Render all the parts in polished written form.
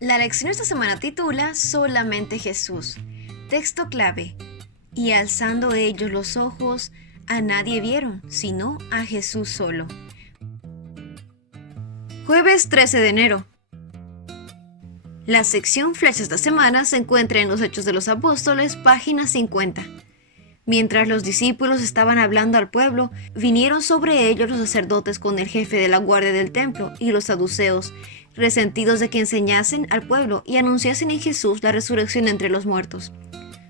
La lección esta semana titula Solamente Jesús. Texto clave. Y alzando ellos los ojos, a nadie vieron, sino a Jesús solo. Jueves 13 de enero. La sección Flecha esta semana se encuentra en los Hechos de los Apóstoles, página 50. Mientras los discípulos estaban hablando al pueblo, vinieron sobre ellos los sacerdotes con el jefe de la guardia del templo y los saduceos, resentidos de que enseñasen al pueblo y anunciasen en Jesús la resurrección entre los muertos.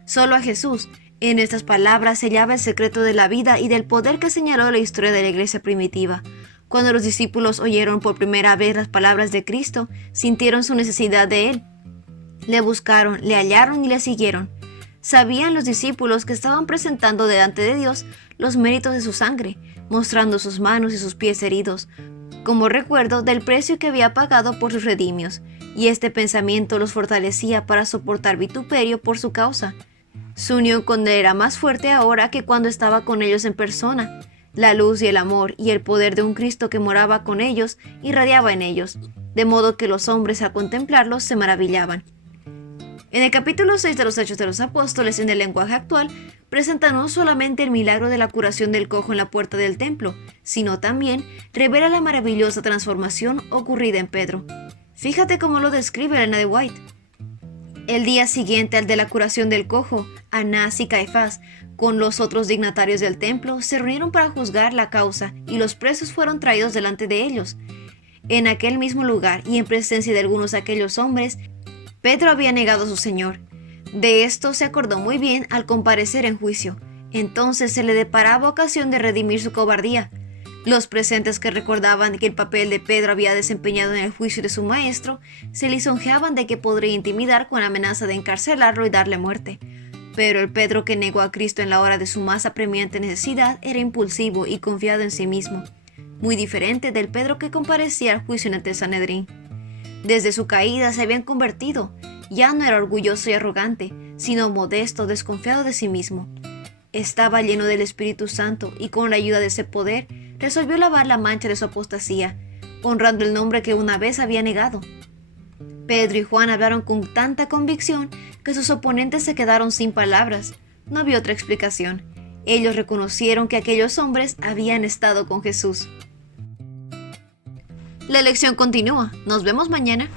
Solo a Jesús, en estas palabras, se hallaba el secreto de la vida y del poder que señaló la historia de la iglesia primitiva. Cuando los discípulos oyeron por primera vez las palabras de Cristo, sintieron su necesidad de Él. Le buscaron, le hallaron y le siguieron. Sabían los discípulos que estaban presentando delante de Dios los méritos de su sangre, mostrando sus manos y sus pies heridos, como recuerdo del precio que había pagado por sus redimios, y este pensamiento los fortalecía para soportar vituperio por su causa. Su unión con Él era más fuerte ahora que cuando estaba con ellos en persona. La luz y el amor y el poder de un Cristo que moraba con ellos irradiaba en ellos, de modo que los hombres al contemplarlos se maravillaban. En el capítulo 6 de los Hechos de los Apóstoles, en el lenguaje actual, presenta no solamente el milagro de la curación del cojo en la puerta del templo, sino también revela la maravillosa transformación ocurrida en Pedro. Fíjate cómo lo describe Elena de White. El día siguiente al de la curación del cojo, Anás y Caifás, con los otros dignatarios del templo, se reunieron para juzgar la causa y los presos fueron traídos delante de ellos. En aquel mismo lugar y en presencia de algunos de aquellos hombres, Pedro había negado a su Señor. De esto se acordó muy bien al comparecer en juicio. Entonces se le deparaba ocasión de redimir su cobardía. Los presentes, que recordaban que el papel de Pedro había desempeñado en el juicio de su maestro, se lisonjeaban de que podría intimidar con la amenaza de encarcelarlo y darle muerte. Pero el Pedro que negó a Cristo en la hora de su más apremiante necesidad era impulsivo y confiado en sí mismo, muy diferente del Pedro que comparecía al juicio ante el Sanedrín. Desde su caída se habían convertido. Ya no era orgulloso y arrogante, sino modesto, desconfiado de sí mismo. Estaba lleno del Espíritu Santo y con la ayuda de ese poder resolvió lavar la mancha de su apostasía, honrando el nombre que una vez había negado. Pedro y Juan hablaron con tanta convicción que sus oponentes se quedaron sin palabras. No había otra explicación. Ellos reconocieron que aquellos hombres habían estado con Jesús. La lección continúa. Nos vemos mañana.